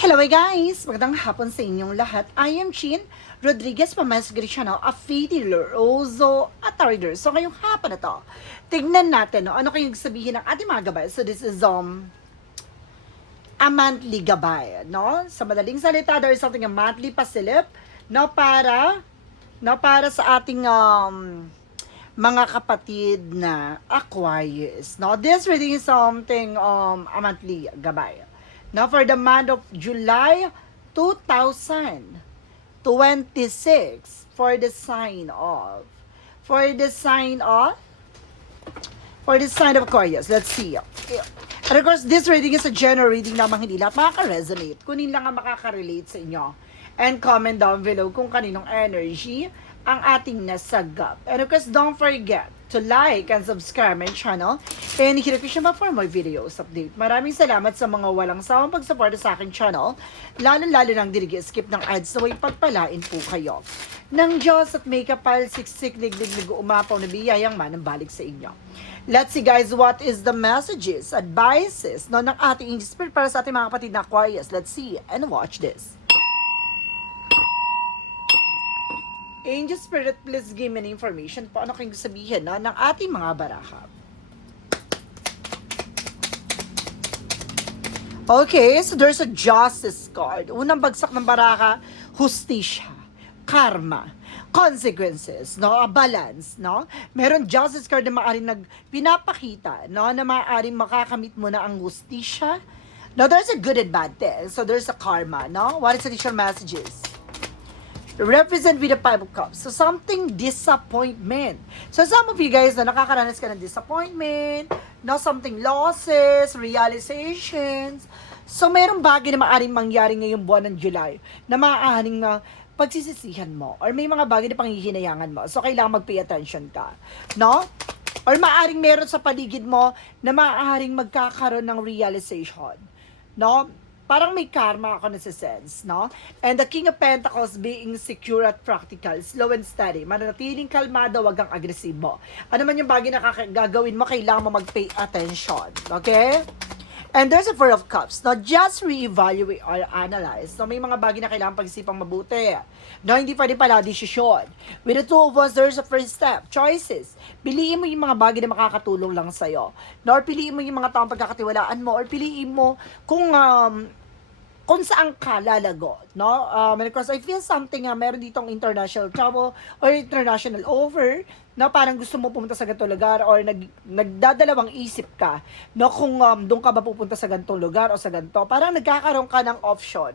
Hello guys! Magandang hapon sa inyong lahat. I am Chin Rodriguez Pamas Griciano, a Fidler, Ozo, at Reader. So ngayong hapon na to, tignan natin ano kayong sabihin ng ating mga gabay. So this is a monthly gabay, no? Sa madaling salita, there is something a monthly pasilip, para sa ating mga kapatid na Aquarius, no? This reading is something a monthly gabay. Now, for the month of July 2026, for the sign of, for the sign of Aquarius, let's see. And of course, this reading is a general reading lamang, hindi lahat makaka-resonate. Kunin lang ang makaka-relate sa inyo. And comment down below kung kaninong energy ang ating nasagap. And of course, don't forget to like and subscribe my channel and hit the notification bell for more videos update. Maraming salamat sa mga walang sawang pagsuporta sa aking channel, lalo-lalo nang skip ng ads na way pagpalain po kayo ng Diyos at may kapal, siksik, liglig, umapaw na biyayang manambalik sa inyo. Let's see guys, what is the messages, advices ng ating angel spirit para sa ating mga kapatid na Aquarius. Let's see and watch this. Angel Spirit, please give me information po ano kayong sabihin ng ating mga baraha. Okay, so there's a justice card. Unang bagsak ng baraha, hustisya, karma, consequences, no, a balance, no? Meron justice card na maaaring pinapakita, no, na maaaring makakamit mo na ang hustisya. No, there's a good and bad thing. So there's a karma, no? What is additional messages? Represent with the 5 of Cups. So, something disappointment. So, some of you guys na nakakaranas ka ng disappointment, no, something losses, realizations. So, mayroong bagay na maaaring mangyari ngayong buwan ng July na maaaring pagsisisihan mo or may mga bagay na panghihinayangan mo. So, kailangan mag-pay attention ka. No? Or maaaring meron sa paligid mo na maaaring magkakaroon ng realization. No? Parang may karma ako na sa sense, no? And the King of Pentacles being secure at practical, slow and steady. Mananatiling kalmado, wag kang agresibo. Ano man yung bagay na gagawin mo, kailangan mo mag-pay attention. Okay? And there's a Four of Cups. Now, just re-evaluate or analyze. So, may mga bagay na kailangan pag-isipang mabuti. No, hindi pwede pala desisyon. With the Two of Wands, there's a first step. Choices. Piliin mo yung mga bagay na makakatulong lang sa'yo. No, or piliin mo yung mga taong pagkakatiwalaan mo. Or piliin mo kung saan ka lalago, no? Because I feel something, meron ditong international travel or international offer, na parang gusto mo pumunta sa ganitong lugar or nagdadalawang isip ka, no? Kung doon ka ba pupunta sa ganitong lugar o sa ganito. Parang nagkakaroon ka ng option,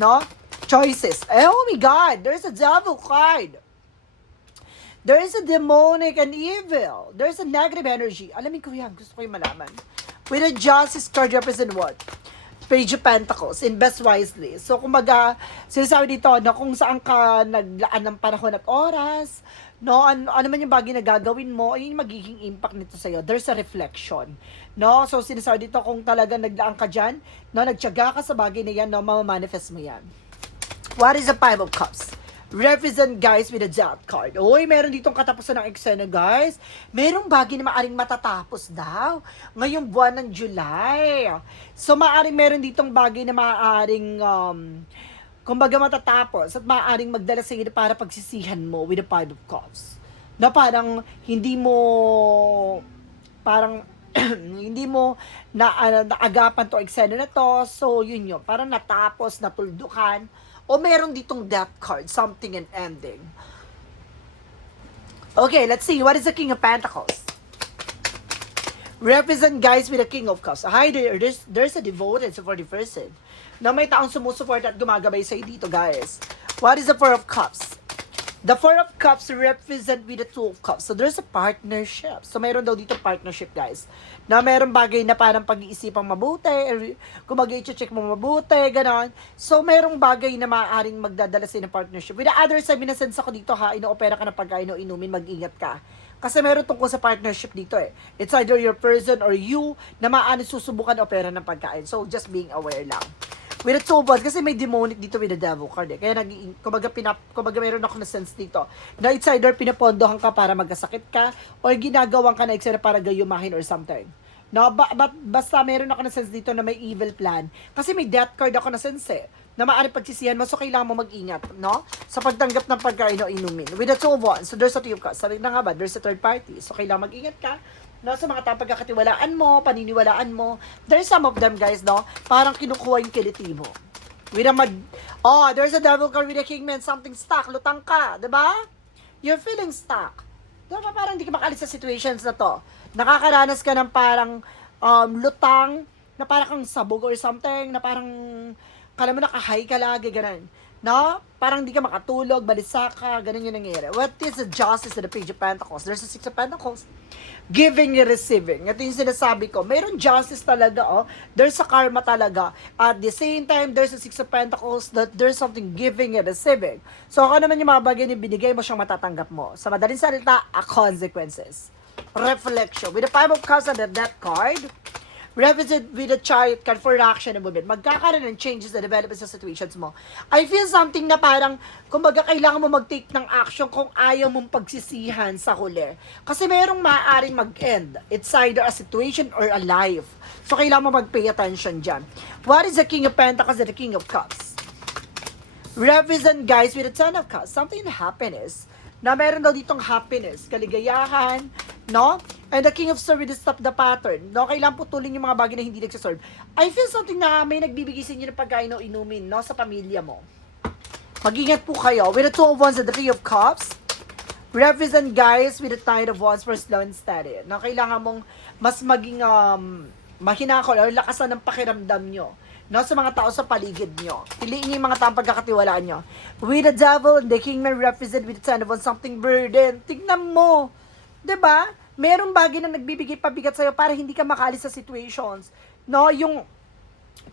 no? Choices. Oh my God! There's a devil card. There is a demonic and evil. There's a negative energy. Alamin ko yan. Gusto ko yung malaman. With a justice card represent what? Page of Pentacles, invest wisely. So, kumbaga, sinasabi dito, no, kung saan ka naglaan ng panahon at oras, no, ano man yung bagay na gagawin mo, yun yung magiging impact nito sa'yo. There's a reflection. No? So, sinasabi dito, kung talaga naglaan ka dyan, no, nagtiyaga ka sa bagay na yan, no, mamamanifest mo yan. What is the Five of Cups? Represent guys with a Death card. Uy, meron ditong katapusan ng eksena guys. Merong bagay na maaring matatapos daw ngayong buwan ng July. So maaring meron ditong bagay na maaring kumbaga matatapos at maaring magdala sa iyo para pagsisihan mo with the Five of Cups. Na parang hindi mo hindi mo naagapan to eksena na to. So yun yun, parang natapos, natuldukan. O meron ditong death card, something and ending. Okay, let's see. What is the King of Pentacles? Represent guys with the King of Cups. Hi there, there's a devoted for the person na may taong sumusuport at gumagabay sa'yo dito, guys. What is the Four of Cups? The Four of Cups represent with the Two of Cups. So, there's a partnership. So, meron daw dito partnership, guys. Na meron bagay na parang pag-iisipang mabuti, kung mag-i-check mo mabuti, gano'n. So, merong bagay na maaaring magdadala sa ng partnership. With the other side, minasense ako dito, ha, ino-opera ka ng pagkain o inumin, mag-ingat ka. Kasi meron tungkol sa partnership dito, eh. It's either your person or you na maaaring susubukan opera ng pagkain. So, just being aware lang. With the Two of Wands, kasi may demonic dito with the Devil card, eh. Kaya kumbaga meron ako na sense dito. Na it's either pinapondohan ka para magkasakit ka, or ginagawan ka na eksena para gayumahin or something. No, basta meron ako na sense dito na may evil plan. Kasi may death card ako na sense na maaari pagsisihan mo, so kailangan mo mag-ingat, no? Sa pagtanggap ng pagkain o inumin. With the two of wands, so there's a two of cups. Sabi na nga ba, there's a third party. So kailangan mag-ingat ka, no? Sa mga taong pagkakatiwalaan mo, paniniwalaan mo. There's some of them, guys, no? Parang kinukuha yung kiliti mo. With a there's a devil card with a kingman, something stuck, lutang ka, diba? You're feeling stuck. Diba? Parang hindi ka makalis sa situations na to. Nakakaranas ka ng parang lutang, na parang kang sabog or something, na parang kala mo nakahay ka lagi, ganun. No? Parang di ka makatulog, balisa ka, ganun yung nangyayari. What is the justice of the Page of Pentacles? There's a Six of Pentacles. Giving and receiving. Ito yung sinasabi ko. Mayroon justice talaga, oh. There's a karma talaga. At the same time, there's a Six of Pentacles that there's something giving and receiving. So, ako naman yung mga bagay na binigay mo siyang matatanggap mo. Sa madaling salita, consequences. Reflection. With the Five of Cups and the Death card, represent with the Chariot card for action and movement. Magkakaroon ng changes na development sa situations mo. I feel something na parang, kumbaga, kailangan mo mag-take ng action kung ayaw mong pagsisihan sa huli. Kasi merong maaaring mag-end. It's either a situation or a life. So, kailangan mo mag-pay attention dyan. What is the King of Pentacles and the King of Cups? Represent, guys, with the Ten of Cups. Something happiness. Na meron daw ditong happiness, kaligayahan, no? And the King of Swords will stop the pattern. No? Kailangan putulin yung mga bagay na hindi nagsasolve. I feel something na may nagbibigay sa inyo ng pagkain o inumin, no? Sa pamilya mo. Mag-ingat po kayo. With the Two of Wands and the Three of Cups, represent, guys, with the Nine of Wands for slow and steady. No? Kailangan mong mas maging mahinakol o lakasan ng pakiramdam nyo. No, sa mga tao sa paligid nyo. Piliin niyo yung mga taong pagkakatiwalaan nyo. With the devil and the kingman represent with the Ten of Wands, something burden. Tignan mo. 'Di ba? Merong bagay na nagbibigay pabigat sa'yo para hindi ka makaalis sa situations. No, yung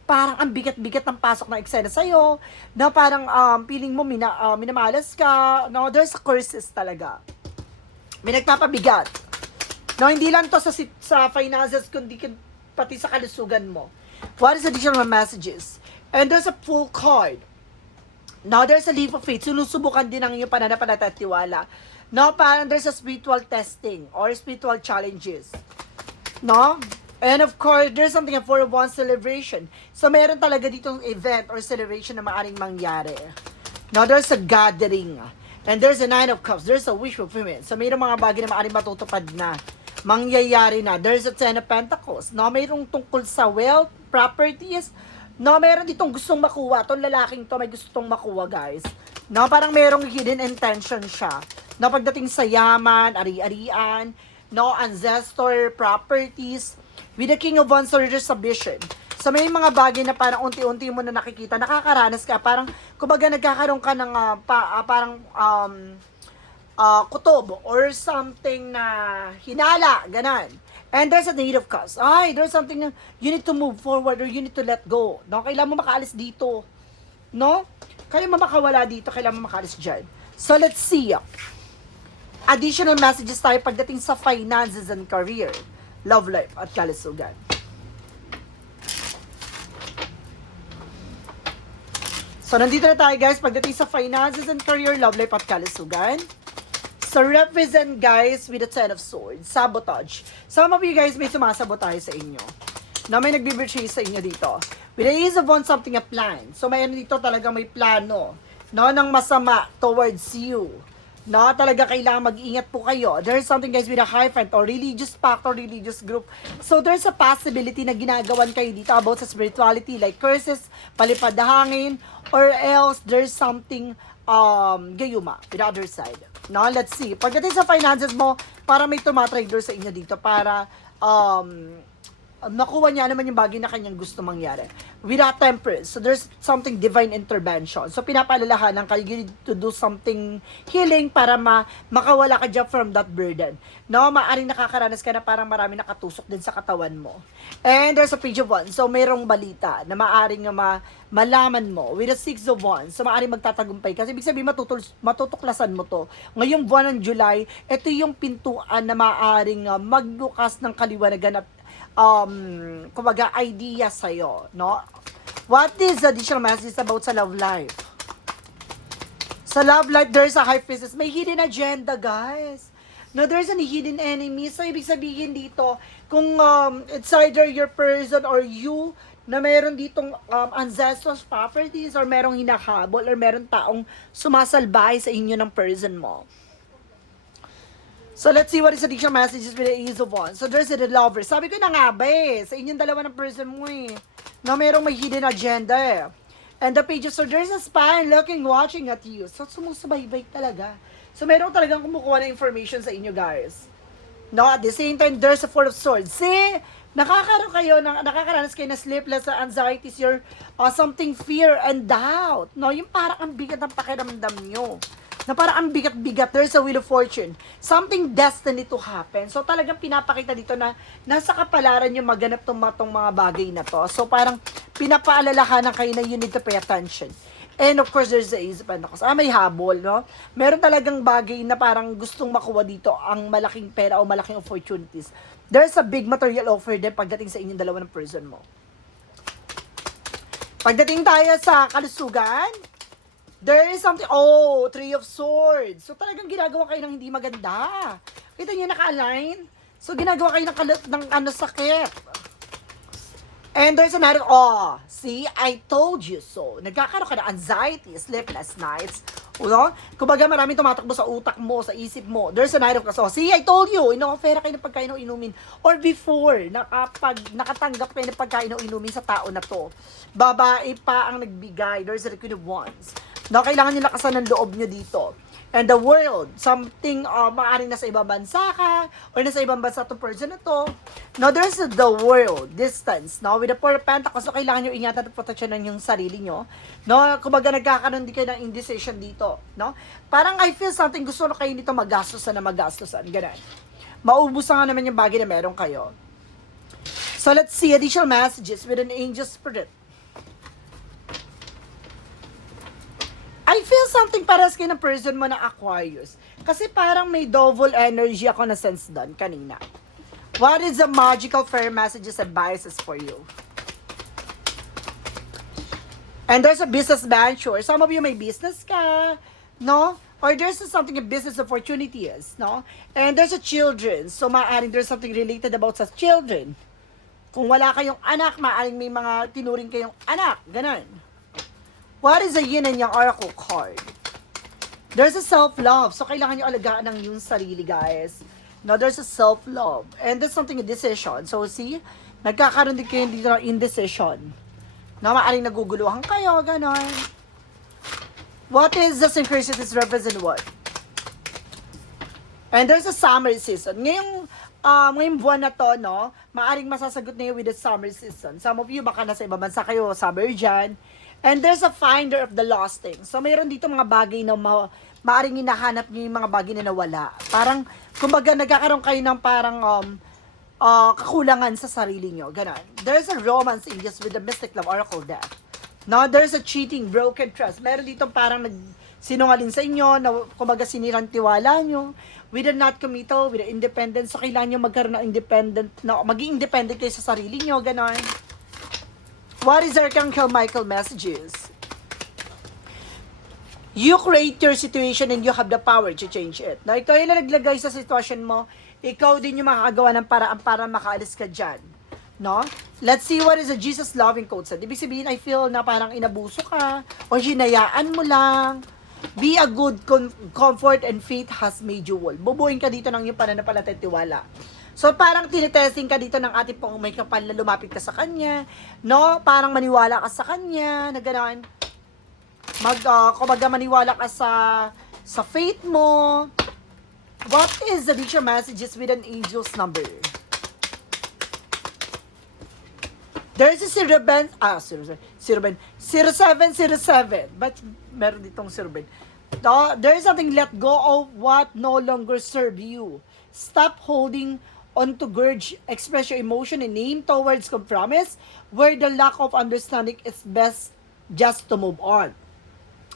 parang ang bigat-bigat ng pasok na eksena sa'yo, na parang feeling mo minamalas ka. No, there's curses talaga. May nagpapabigat. No, hindi lang to sa finances, kundi pati sa kalusugan mo. What is additional messages? And there's a full card. Now, there's a leap of faith. Sinusubukan din ang iyong pananampalataya at tiwala. No, parang there's a spiritual testing or spiritual challenges. No? And of course, there's something for one celebration. So, meron talaga ditong event or celebration na maaring mangyari. Now, there's a gathering. And there's a Nine of Cups. There's a wish fulfillment. So, mayroong mga bagay na maaring matutupad na. Mangyayari na. There's a Ten of Pentacles. No, mayroong tungkol sa wealth, properties. No, meron ditong gustong makuha. Itong lalaking to may gustong makuha, guys. No, parang merong hidden intention siya. No, pagdating sa yaman, ari-arian, no, ancestor, properties. With the King of Wands, there's a vision. So, may mga bagay na parang unti-unti mo na nakikita. Nakakaranas ka. Parang, kumbaga, nagkakaroon ka ng kutob or something na hinala, ganan. And there's a Eight of Cups. Ay, there's something na you need to move forward or you need to let go. No? Kailangan mo makaalis dito. No? Kailangan mo makawala dito, kailangan mo makaalis dyan. So, let's see. Additional messages tayo pagdating sa finances and career, love life, at kalusugan. So, nandito na tayo, guys, pagdating sa finances and career, love life, at kalusugan. So, represent, guys, with the Ten of Swords. Sabotage. Some of you guys may sumasabotage sa inyo. Na may nagbibetray sa inyo dito. With the Ace of Wands, something a plan. So, may dito talaga may plano. No, ng masama towards you. No, talaga kailangan mag-ingat po kayo. There's something, guys, with a Hierophant or religious pact or religious group. So, there's a possibility na ginagawan kayo dito about sa spirituality like curses, palipad na hangin, or else there's something gayuma with the other side. No, let's see. Pagdating sa finances mo, para may tumatrader sa inyo dito para nakuha niya naman yung bagay na kanyang gusto mangyari. Without Temperance. So, there's something divine intervention. So, pinapalalahanan ka, you need to do something healing para makawala ka dyan from that burden. No, maaring nakakaranas ka na parang marami nakatusok din sa katawan mo. And there's a Page of Wands. So, mayroong balita na maaring malaman mo with a Six of Wands. So, maaring magtatagumpay. Kasi, ibig sabihin, matutuklasan mo to. Ngayong buwan ng July, ito yung pintuan na maaring magbukas ng kaliwanagan at kumbaga idea sa'yo, no? What is the additional message about sa love life? Sa love life, there's a High Priestess. May hidden agenda, guys. No, there's an hidden enemy. So, ibig sabihin dito, kung it's either your person or you, na meron ditong ancestral properties or merong hinahabol or meron taong sumasalbahay sa inyo ng person mo. So, let's see what is additional messages with the Ace of Wands. So, there's the lover. Sabi ko na nga ba sa inyong dalawa ng person mo na merong may hidden agenda And the Page of Swords, there's a spy looking, watching at you. So, sumusubaybay talaga. So, meron talagang kumukuha ng information sa inyo, guys. No, at the same time, there's a Four of Swords. See, nakakaranas kayo na sleepless anxieties, your something fear and doubt. No, yung parang ang bigat ng pakiramdam nyo. Na parang ang bigat-bigat, there's a Wheel of Fortune. Something destined to happen. So talagang pinapakita dito na nasa kapalaran yung maganap tong mga bagay na to. So parang pinapaalalahanan kayo na you need to pay attention. And of course, there's the Ace of Pentacles. May habol, no? Meron talagang bagay na parang gustong makuha dito ang malaking pera o malaking opportunities. There's a big material offer din pagdating sa inyong dalawa ng person mo. Pagdating tayo sa kalusugan, there is something, Three of Swords. So talagang ginagawa kayo ng hindi maganda. Kita niyo naka-align? So ginagawa kayo ng sakit. And there's another, see, I told you so. Nagkakaroon ka ng anxiety, sleepless nights. No? Kumbaga maraming tumatakbo sa utak mo, sa isip mo. There's another, see, I told you, ino-offer kayo ng pagkain o inumin. Or before, nakatanggap kayo ng pagkain o inumin sa tao na to. Babae pa ang nagbigay. There's a Queen of Wands. No, kailangan nyo lakasan ng loob nyo dito. And the world, something maaaring nasa ibang bansa ka, or nasa ibang bansa itong person na to. No, there's the world, distance, no? With the Four of Pentacles, so kailangan nyo ingatan at proteksyonan yung sarili nyo. No, kumbaga nagkakaroon din kayo ng indecision dito, no? Parang I feel something, gusto na kayo nito magastosan, ganun. Maubos na nga naman yung bagay na meron kayo. So let's see additional messages with an angel spirit. I feel something paras kayo ng person mo na Aquarius. Kasi parang may double energy ako na sense doon kanina. What is the magical fairy messages and biases for you? And there's a business venture. Some of you may business ka, no? Or there's something, a business opportunities, no? And there's a children. So maaaring there's something related about sa children. Kung wala kayong anak, maaaring may mga tinuring kayong anak. Ganon. What is a yin and yang oracle card? There's a self-love. So, kailangan nyo alagaan ng yung sarili, guys. No, there's a self-love. And there's something, a decision. So, see? Nagkakaroon din kayo dito ng indecision. No, maaaring naguguluhan kayo, ganon. What is the synchronicities represent what? And there's a summer season. Ngayong buwan na to, no, maaaring masasagot na yun with the summer season. Some of you, baka nasa ibang bansa kayo, summer dyan. And there's a finder of the lost things. So, mayroon dito mga bagay na maaaring hinahanap nyo yung mga bagay na nawala. Parang, kumbaga, nagkakaroon kayo ng parang kakulangan sa sarili nyo. Ganon. There's a romance angels with the mystic love oracle death. No, there's a cheating, broken trust. Meron dito parang sinungaling sa inyo, na kumbaga sinirang tiwala nyo. With a not committal, with the independence. So, kailangan nyo magkaroon ng independent, maging independent kayo sa sarili nyo. Ganon. What is Archangel Michael messages? You create your situation and you have the power to change it. Na ikaw yung naglagay sa sitwasyon mo, ikaw din yung makakagawa ng paraan para makaalis ka dyan. No? Let's see what is a Jesus loving quote said. Ibig sabihin, I feel na parang inabuso ka o hinayaan mo lang. Be a good comfort and faith has made you whole. Bubuhin ka dito ng yung pananampalataya at tiwala. So, parang tinitesting ka dito ng ating pong may kapal na lumapit ka sa kanya, no? Parang maniwala ka sa kanya, na gano'n. Kumbaga maniwala ka sa faith mo. What is the future messages with an angel's number? There's a 0707. But meron ditong 07. There is something, let go of what no longer serve you. Stop holding on to grudge, express your emotion and aim towards compromise where the lack of understanding is best just to move on.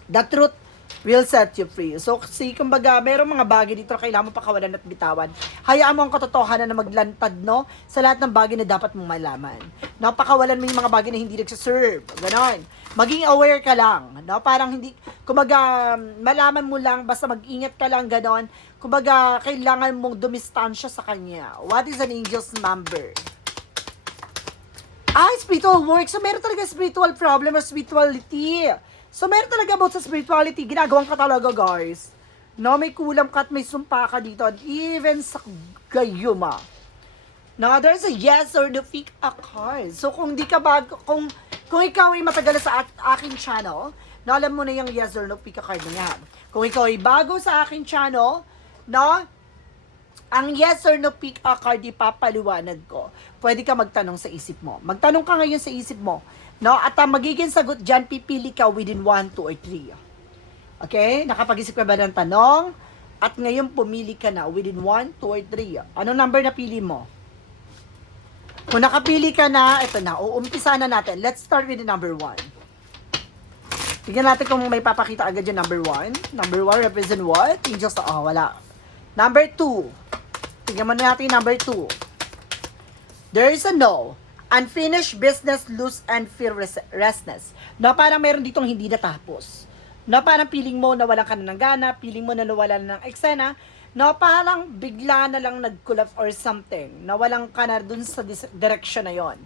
The truth will set you free. So, kasi, kumbaga, merong mga bagay dito na kailangan mo pakawalan at bitawan. Hayaan mo ang katotohanan na maglantad, no? Sa lahat ng bagay na dapat mong malaman. No? Pakawalan mo yung mga bagay na hindi nagsaserve. Ganon. Maging aware ka lang, no? Parang hindi, kumbaga, malaman mo lang, basta mag-ingat ka lang, ganon. Kumbaga, kailangan mong dumistansya sa kanya. What is an angel's number? Spiritual work. So, meron talaga spiritual problem or spirituality. So, meron talaga about sa spirituality. Ginagawang ka talaga, guys. No, may kulam ka at may sumpa ka dito. And even sa gayuma. Now, there's a yes or no pick a card. So, kung di ka kung ikaw ay matagal sa aking channel, no, alam mo na yung yes or no pick a card na yan. Kung ikaw ay bago sa aking channel, no, ang yes or no pick a card ipapaliwanag ko. Pwede ka magtanong sa isip mo. Magtanong ka ngayon sa isip mo. No? At ang magiging sagot dyan, pipili ka within 1, 2, or 3. Okay? Nakapag-isip ka ba ng tanong? At ngayon pumili ka na within 1, 2, or 3. Anong number na pili mo? Kung nakapili ka na, ito na. Uumpisa na natin. Let's start with the number 1. Tignan natin kung may papakita agad yung number 1. Number 1 represent what? Angels, wala. Number 2. Tignan mo natin yung number 2. There is a no. Unfinished business, loose, and fear restless. Na parang meron ditong hindi natapos. Na parang feeling mo na walang ka na ng gana, feeling mo na nawalan na ng eksena, na parang bigla na lang nag-collapse or something. Na walang ka na dun sa direction na yon.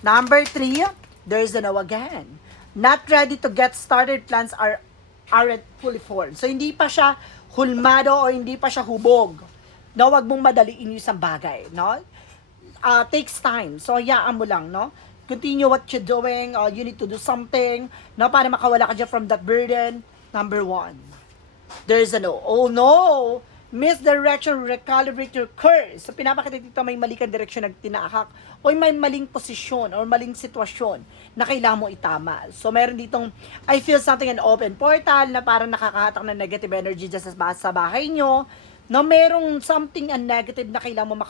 Number 3, there's a no again. Not ready to get started, plans aren't fully formed. So, hindi pa siya hulmado o hindi pa siya hubog. No, wag mong madaliin yung isang bagay, no? Takes time. So, hayaan mo lang, no? Continue what you're doing. You need to do something, no? Para makawala ka dyan from that burden. Number 1. There's a no. Oh, no! Misdirection, recalibrate your course. So, pinapakita dito may mali kang direksyon na tinahak o may maling posisyon or maling sitwasyon na kailangan mo itama. So, meron ditong, I feel something an open portal na parang nakakahatak ng negative energy dyan sa bahay nyo. No, merong something an negative na kailangan mo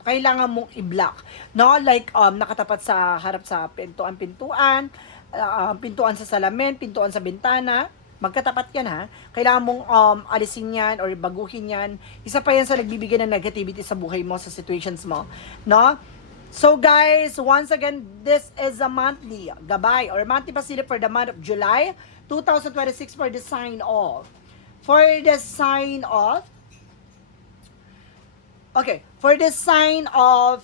kailangan mong i-block. No, like nakatapat sa harap sa pintuan, pintuan sa salamin, pintuan sa bintana. Magkatapat yan ha. Kailangan mong alisin yan or baguhin yan. Isa pa yan sa nagbibigay ng negativity sa buhay mo, sa situations mo. No? So guys, once again, this is a monthly gabay or monthly pasilip for the month of July 2026 for the sign of. For the sign of for the sign of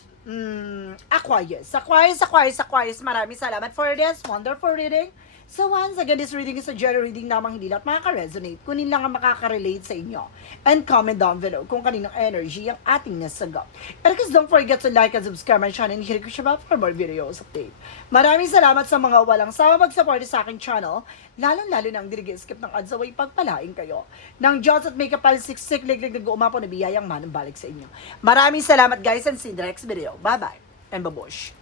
Aquarius. Aquarius, maraming salamat for this wonderful reading. So once again, this reading is a general reading namang hindi lahat makaka-resonate. Kunin lang ang makaka-relate sa inyo. And comment down below kung kaninong energy ang ating nasagot. And guys, don't forget to like and subscribe my channel and hit the bell for more videos update. Maraming salamat sa mga walang sawa mag-support sa aking channel. Lalong-lalo nang dirigi-skip ng ads away pagpalain kayo. Nang Diyos at may kapal siksik, liglig nag-uumapo na biyayang manang balik sa inyo. Maraming salamat guys and see you in the next video. Bye-bye and babush.